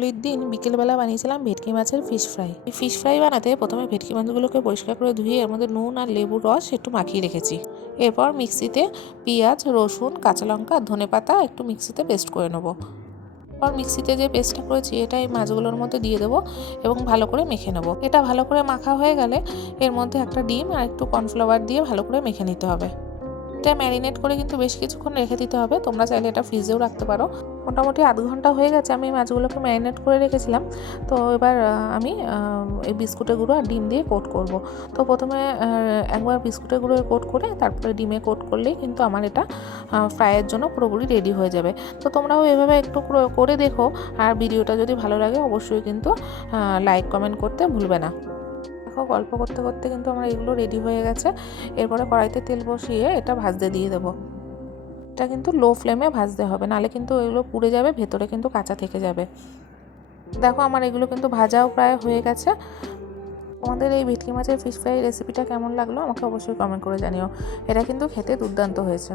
হোলির দিন বিকেলবেলা বানিয়েছিলাম ভেটকি মাছের ফিশ ফ্রাই। এই ফিশ ফ্রাই বানাতে প্রথমে ভেটকি মাছগুলোকে পরিষ্কার করে ধুয়ে এর মধ্যে নুন আর লেবুর রস একটু মাখিয়ে রেখেছি। এরপর মিক্সিতে পেঁয়াজ, রসুন, কাঁচা লঙ্কা আর ধনেপাতা একটু মিক্সিতে পেস্ট করে নেবো। এরপর মিক্সিতে যে পেস্টটা করেছি এটা এই মাছগুলোর মধ্যে দিয়ে দেবো এবং ভালো করে মেখে নেবো। এটা ভালো করে মাখা হয়ে গেলে এর মধ্যে একটা ডিম আর একটু কর্নফ্লাওয়ার দিয়ে ভালো করে মেখে নিতে হবে। এটা ম্যারিনেট করে কিন্তু বেশ কিছুক্ষণ রেখে দিতে হবে। তোমরা চাইলে এটা ফ্রিজেও রাখতে পারো। মোটামুটি আধ ঘন্টা হয়ে গেছে আমি মাছগুলোকে ম্যারিনেট করে রেখেছিলাম। তো এবার আমি এই বিস্কুটের গুঁড়ো আর ডিম দিয়ে কোট করব। তো প্রথমে একবার বিস্কুটের গুঁড়োয় কোট করে তারপরে ডিমে কোট করলেই কিন্তু আমার এটা ফ্রাইয়ের জন্য পুরোপুরি রেডি হয়ে যাবে। তো তোমরাও এভাবে একটু করে দেখো। আর ভিডিওটা যদি ভালো লাগে অবশ্যই কিন্তু লাইক কমেন্ট করতে ভুলবে না। দেখো গল্প করতে করতে কিন্তু আমার এগুলো রেডি হয়ে গেছে। এরপরে কড়াইতে তেল বসিয়ে এটা ভাজতে দিয়ে দেবো। এটা কিন্তু লো ফ্লেমে ভাজতে হবে, নাহলে কিন্তু এগুলো পুড়ে যাবে, ভেতরে কিন্তু কাঁচা থেকে যাবে। দেখো আমার এগুলো কিন্তু ভাজাও প্রায় হয়ে গেছে। তোমাদের এই ভেটকি মাছের ফিশ ফ্রাই রেসিপিটা কেমন লাগলো আমাকে অবশ্যই কমেন্ট করে জানিও। এটা কিন্তু খেতে দুর্দান্ত হয়েছে।